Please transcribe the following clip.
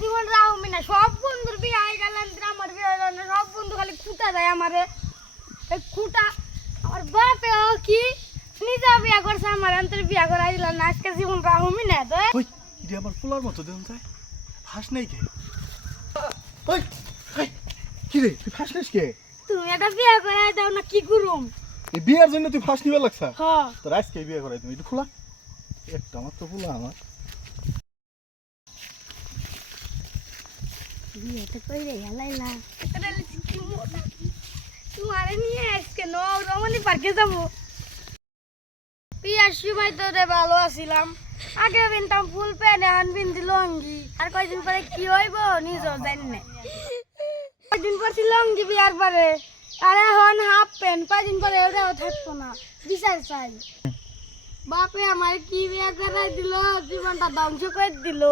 জীবন রাহুমি না সব বন্ধুর বিয়ে হয়ে গেল আমার বিয়ে হইল না সব বন্ধু খালি খুঁটা দেয় আমারে এই খুঁটা আমার বাপে কি নিজে বিয়া করছে আমার অন্তর বিয়া করাই দিল না আজকে জীবন রাহুমি না তো ওই এটা আমার পোলার মতো দেন তাই ফাঁস নেই কে ওই কি রে তুই ফাঁস নিস কে তুমি একটা বিয়া করাই দাও না কি করুম এই বিয়ের জন্য তুই ফাঁস নিবে লাগছা হ তোর আজকে বিয়ে করাই তুমি একটু খোলা একটা আমার তো খোলা আমার বিয়েটা কইরে গেলাইলা এটা কি মোটা তোমারে নিয়ে আজকে রমণী পার্কে যাবো বিয়ার সময় তো রে ভালো আছিলাম আগে বিনতাম ফুল প্যান্ট এখন বিনতি লঙ্গি আর কয়দিন পরে কি হইব নিজেও জানি না কয়দিন পর লঙ্গি বিয়ার পরে আর এখন হাফ প্যান্ট কয়দিন পরে ওটাও থাকতো না বিচার চাই বাপে আমার কি বিয়া করাই দিল জীবনটা ধ্বংস করে দিল